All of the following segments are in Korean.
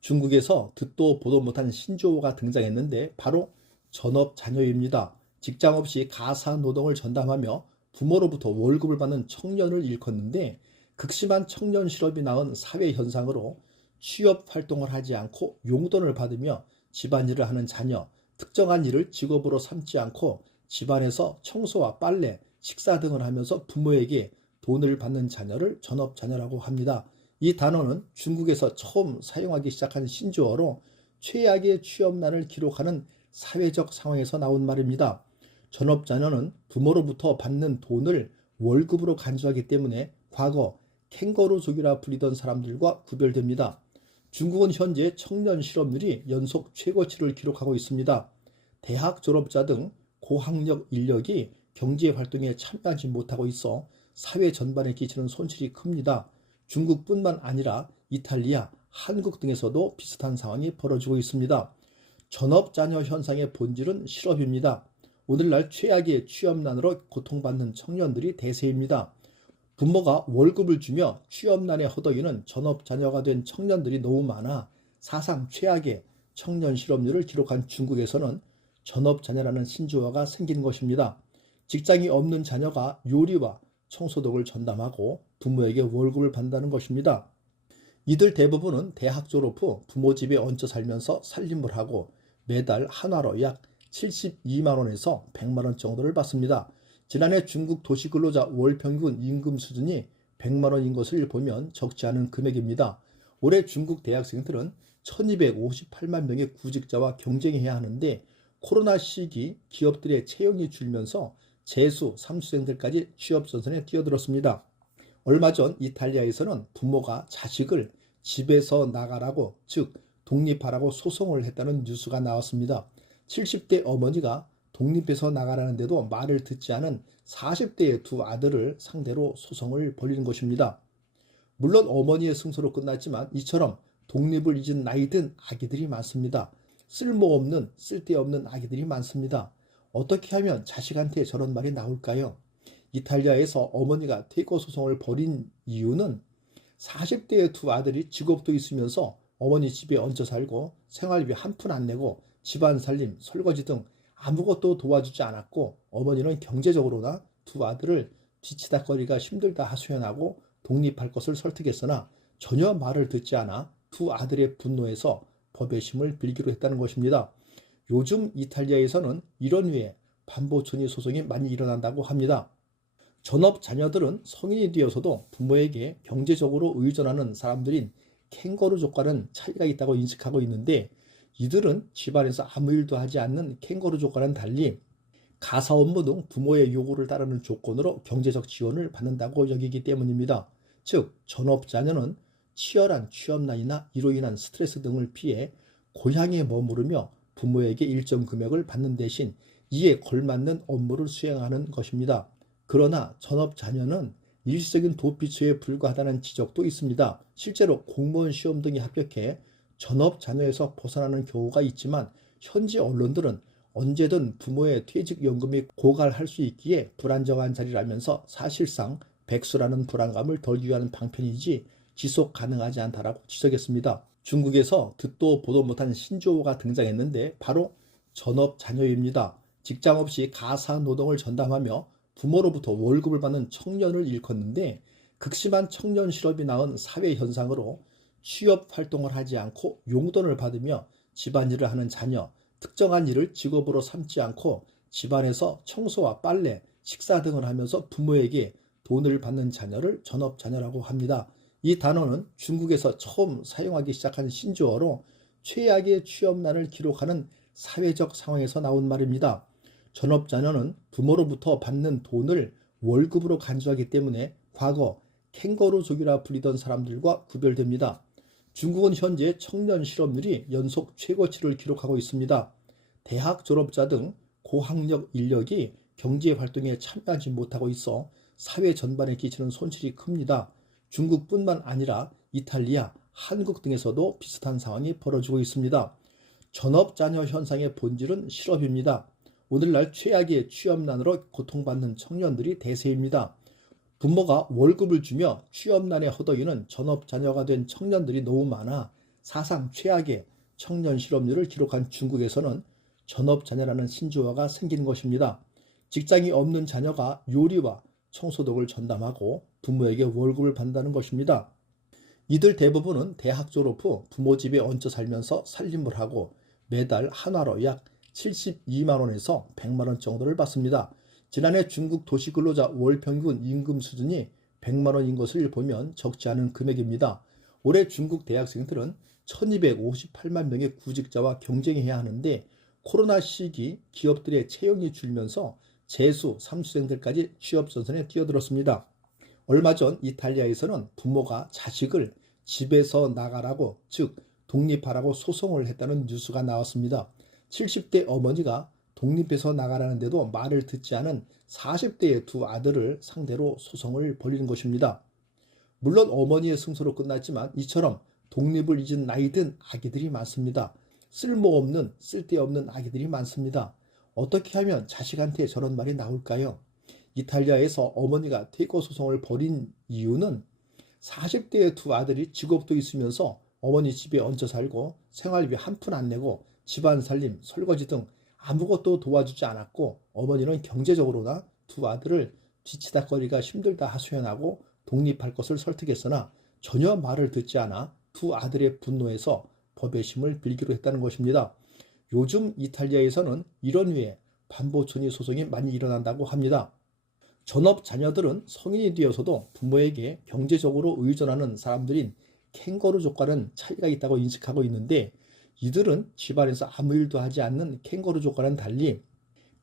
중국에서 듣도 보도 못한 신조어가 등장했는데 바로 전업자녀입니다. 직장 없이 가사 노동을 전담하며 부모로부터 월급을 받는 청년을 일컫는데 극심한 청년 실업이 낳은 사회 현상으로 취업 활동을 하지 않고 용돈을 받으며 집안일을 하는 자녀, 특정한 일을 직업으로 삼지 않고 집안에서 청소와 빨래, 식사 등을 하면서 부모에게 돈을 받는 자녀를 전업자녀라고 합니다. 이 단어는 중국에서 처음 사용하기 시작한 신조어로 최악의 취업난을 기록하는 사회적 상황에서 나온 말입니다. 전업자녀는 부모로부터 받는 돈을 월급으로 간주하기 때문에 과거 캥거루족이라 불리던 사람들과 구별됩니다. 중국은 현재 청년 실업률이 연속 최고치를 기록하고 있습니다. 대학 졸업자 등 고학력 인력이 경제 활동에 참여하지 못하고 있어 사회 전반에 끼치는 손실이 큽니다. 중국뿐만 아니라 이탈리아, 한국 등에서도 비슷한 상황이 벌어지고 있습니다. 전업자녀 현상의 본질은 실업입니다. 오늘날 최악의 취업난으로 고통받는 청년들이 대세입니다. 부모가 월급을 주며 취업난에 허덕이는 전업자녀가 된 청년들이 너무 많아 사상 최악의 청년 실업률을 기록한 중국에서는 전업자녀라는 신조어가 생긴 것입니다. 직장이 없는 자녀가 요리와 청소덕을 전담하고 부모에게 월급을 받는다는 것입니다. 이들 대부분은 대학 졸업 후 부모 집에 얹혀 살면서 살림을 하고 매달 한화로 약 72만 원에서 100만 원 정도를 받습니다. 지난해 중국 도시근로자 월평균 임금 수준이 100만 원인 것을 보면 적지 않은 금액입니다. 올해 중국 대학생들은 1258만 명의 구직자와 경쟁해야 하는데 코로나 시기 기업들의 채용이 줄면서 재수, 삼수생들까지 취업전선에 뛰어들었습니다. 얼마 전 이탈리아에서는 부모가 자식을 집에서 나가라고, 즉 독립하라고 소송을 했다는 뉴스가 나왔습니다. 70대 어머니가 독립해서 나가라는데도 말을 듣지 않은 40대의 두 아들을 상대로 소송을 벌이는 것입니다. 물론 어머니의 승소로 끝났지만 이처럼 독립을 잊은 나이든 아기들이 많습니다. 쓸모없는, 쓸데없는 아기들이 많습니다. 어떻게 하면 자식한테 저런 말이 나올까요? 이탈리아에서 어머니가 퇴거 소송을 벌인 이유는 40대의 두 아들이 직업도 있으면서 어머니 집에 얹혀 살고 생활비 한 푼 안 내고 집안 살림, 설거지 등 아무것도 도와주지 않았고 어머니는 경제적으로나 두 아들을 뒤치다거리가 힘들다 하소연하고 독립할 것을 설득했으나 전혀 말을 듣지 않아 두 아들의 분노에서 법의 힘을 빌기로 했다는 것입니다. 요즘 이탈리아에서는 이런 외에 반보충이 소송이 많이 일어난다고 합니다. 전업 자녀들은 성인이 되어서도 부모에게 경제적으로 의존하는 사람들인 캥거루족과는 차이가 있다고 인식하고 있는데 이들은 집안에서 아무 일도 하지 않는 캥거루족과는 달리 가사 업무 등 부모의 요구를 따르는 조건으로 경제적 지원을 받는다고 여기기 때문입니다. 즉 전업 자녀는 치열한 취업난이나 이로 인한 스트레스 등을 피해 고향에 머무르며 부모에게 일정 금액을 받는 대신 이에 걸맞는 업무를 수행하는 것입니다. 그러나 전업 자녀는 일시적인 도피처에 불과하다는 지적도 있습니다. 실제로 공무원 시험 등에 합격해 전업 자녀에서 벗어나는 경우가 있지만 현지 언론들은 언제든 부모의 퇴직연금이 고갈할 수 있기에 불안정한 자리라면서 사실상 백수라는 불안감을 덜기 위한 방편이지 지속 가능하지 않다라고 지적했습니다. 중국에서 듣도 보도 못한 신조어가 등장했는데 바로 전업자녀입니다. 직장 없이 가사 노동을 전담하며 부모로부터 월급을 받는 청년을 일컫는데 극심한 청년 실업이 낳은 사회 현상으로 취업 활동을 하지 않고 용돈을 받으며 집안일을 하는 자녀, 특정한 일을 직업으로 삼지 않고 집안에서 청소와 빨래, 식사 등을 하면서 부모에게 돈을 받는 자녀를 전업자녀라고 합니다. 이 단어는 중국에서 처음 사용하기 시작한 신조어로 최악의 취업난을 기록하는 사회적 상황에서 나온 말입니다. 전업자녀는 부모로부터 받는 돈을 월급으로 간주하기 때문에 과거 캥거루족이라 불리던 사람들과 구별됩니다. 중국은 현재 청년 실업률이 연속 최고치를 기록하고 있습니다. 대학 졸업자 등 고학력 인력이 경제 활동에 참여하지 못하고 있어 사회 전반에 끼치는 손실이 큽니다. 중국뿐만 아니라 이탈리아, 한국 등에서도 비슷한 상황이 벌어지고 있습니다. 전업자녀 현상의 본질은 실업입니다. 오늘날 최악의 취업난으로 고통받는 청년들이 대세입니다. 부모가 월급을 주며 취업난에 허덕이는 전업자녀가 된 청년들이 너무 많아 사상 최악의 청년 실업률을 기록한 중국에서는 전업자녀라는 신조어가 생긴 것입니다. 직장이 없는 자녀가 요리와 청소독을 전담하고 부모에게 월급을 받는다는 것입니다. 이들 대부분은 대학 졸업 후 부모 집에 얹혀 살면서 살림을 하고 매달 한화로 약 72만 원에서 100만 원 정도를 받습니다. 지난해 중국 도시근로자 월평균 임금 수준이 100만 원인 것을 보면 적지 않은 금액입니다. 올해 중국 대학생들은 1258만 명의 구직자와 경쟁해야 하는데 코로나 시기 기업들의 채용이 줄면서 재수, 삼수생들까지 취업전선에 뛰어들었습니다. 얼마 전 이탈리아에서는 부모가 자식을 집에서 나가라고, 즉 독립하라고 소송을 했다는 뉴스가 나왔습니다. 70대 어머니가 독립해서 나가라는데도 말을 듣지 않은 40대의 두 아들을 상대로 소송을 벌이는 것입니다. 물론 어머니의 승소로 끝났지만 이처럼 독립을 잊은 나이든 아기들이 많습니다. 쓸모없는, 쓸데없는 아기들이 많습니다. 어떻게 하면 자식한테 저런 말이 나올까요? 이탈리아에서 어머니가 퇴거 소송을 벌인 이유는 40대의 두 아들이 직업도 있으면서 어머니 집에 얹혀 살고 생활비 한 푼 안 내고 집안 살림, 설거지 등 아무것도 도와주지 않았고 어머니는 경제적으로나 두 아들을 뒤치다거리가 힘들다 하소연하고 독립할 것을 설득했으나 전혀 말을 듣지 않아 두 아들의 분노에서 법의 힘을 빌기로 했다는 것입니다. 요즘 이탈리아에서는 이런 류의 반보충이 소송이 많이 일어난다고 합니다. 전업 자녀들은 성인이 되어서도 부모에게 경제적으로 의존하는 사람들인 캥거루족과는 차이가 있다고 인식하고 있는데 이들은 집안에서 아무 일도 하지 않는 캥거루족과는 달리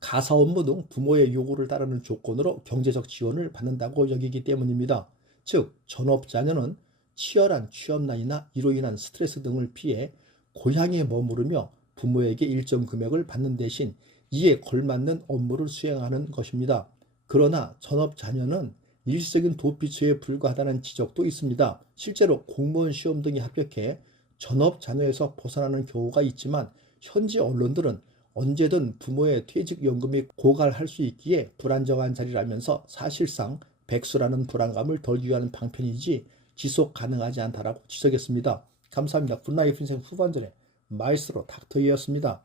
가사 업무 등 부모의 요구를 따르는 조건으로 경제적 지원을 받는다고 여기기 때문입니다. 즉, 전업 자녀는 치열한 취업난이나 이로 인한 스트레스 등을 피해 고향에 머무르며 부모에게 일정 금액을 받는 대신 이에 걸맞는 업무를 수행하는 것입니다. 그러나 전업 자녀는 일시적인 도피처에 불과하다는 지적도 있습니다. 실제로 공무원 시험 등에 합격해 전업 자녀에서 벗어나는 경우가 있지만 현지 언론들은 언제든 부모의 퇴직연금이 고갈할 수 있기에 불안정한 자리라면서 사실상 백수라는 불안감을 덜기 위한 방편이지 지속 가능하지 않다라고 지적했습니다. 감사합니다. 굿라이프 인생 후반전의 마이스트로 닥터이였습니다.